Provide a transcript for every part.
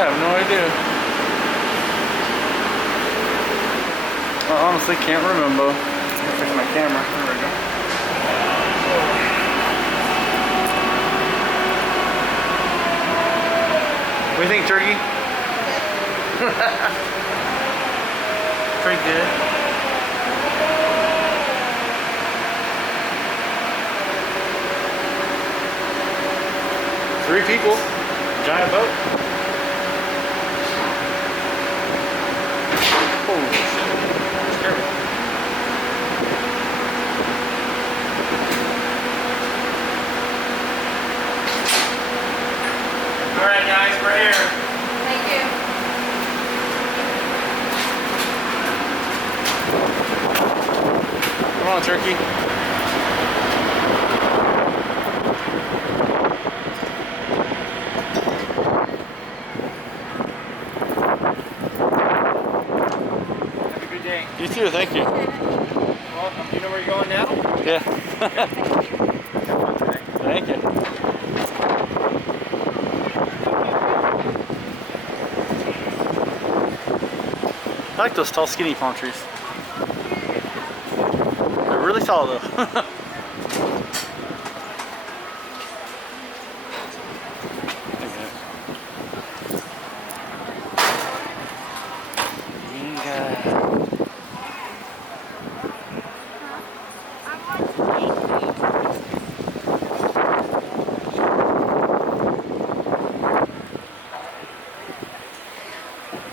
have no idea. I honestly can't remember. I'll fix my camera. There we go. What do you think, Turkey? Pretty good. Three people. Giant boat. Holy shit. Scared me. Alright guys, we're here. Thank you. Come on, Turkey. Have a good day. You too, thank you. Welcome. Do you know where you're going now? Yeah. Thank you. I like those tall, skinny palm trees. They're really tall, though.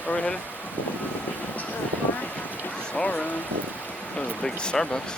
Where are we headed? Alright. There's a big Starbucks.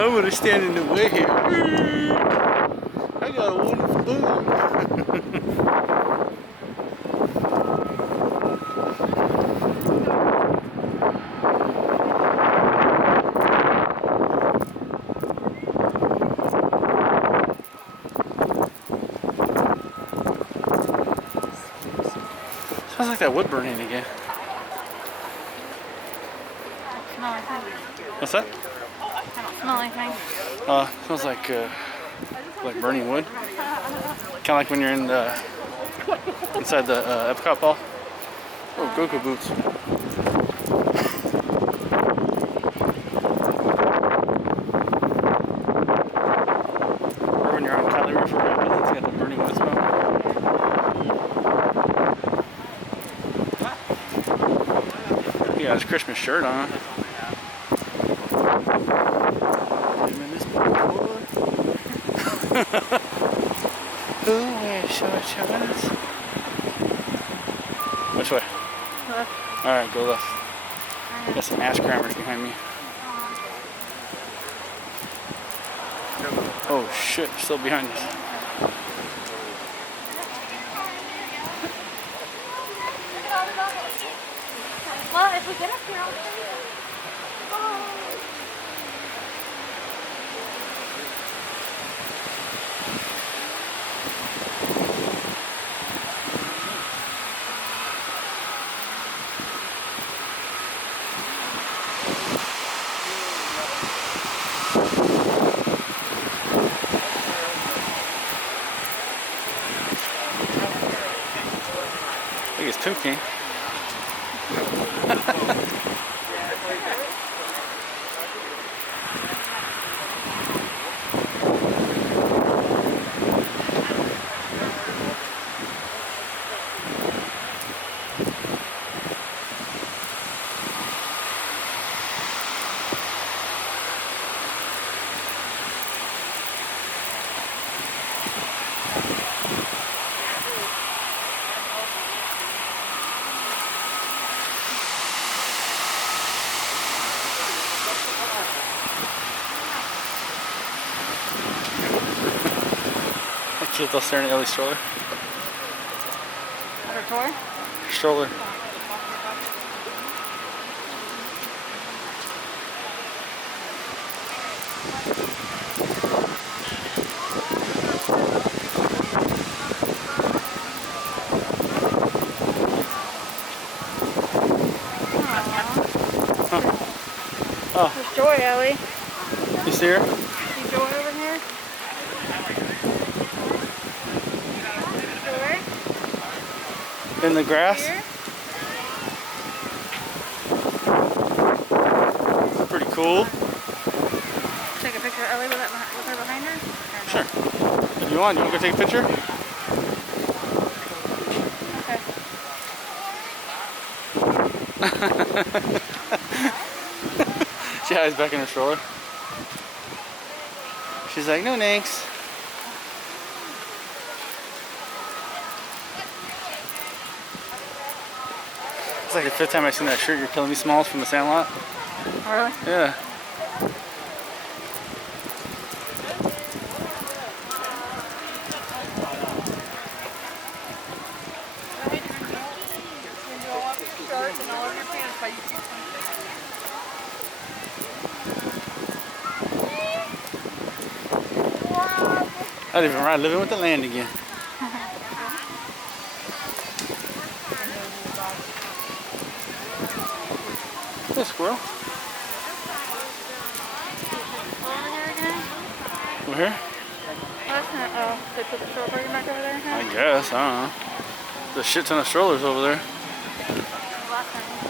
I'm gonna stand in the way here. I got a wooden spoon. Sounds like that wood burning again. Smell anything? What's that? I don't smell anything. Smells like burning wood. Kind of like when you're in the inside the Epcot ball. Oh, go-go boots. Or when you're on Cali River, it's got the burning wood smell. He got his Christmas shirt on. Who wears short shorts? Which way? Left. Alright, go left. Got some ass crammers behind me. Oh shit, still behind us. Well, if we get up here, I'll show you. I think it's Toucan. She's still staring at Ellie's stroller. Her toy? Stroller. Oh, There's Joy, Ellie. you see her? See Joy over here? Joy? In the grass? Here? Pretty cool. Take a picture of Ellie with her behind her? Sure. If you want to go take a picture? Okay. She hides back in her stroller. She's like, no thanks. It's like the 5th time I've seen that shirt, You're Killing Me Smalls from the Sandlot. Really? Yeah. Not even right, living with the land again. Hey, squirrel. Over here again? Over here? Oh, that's not, oh, they put the stroller parking back over there? I guess, I don't know. There's a shit ton of strollers over there. Last time.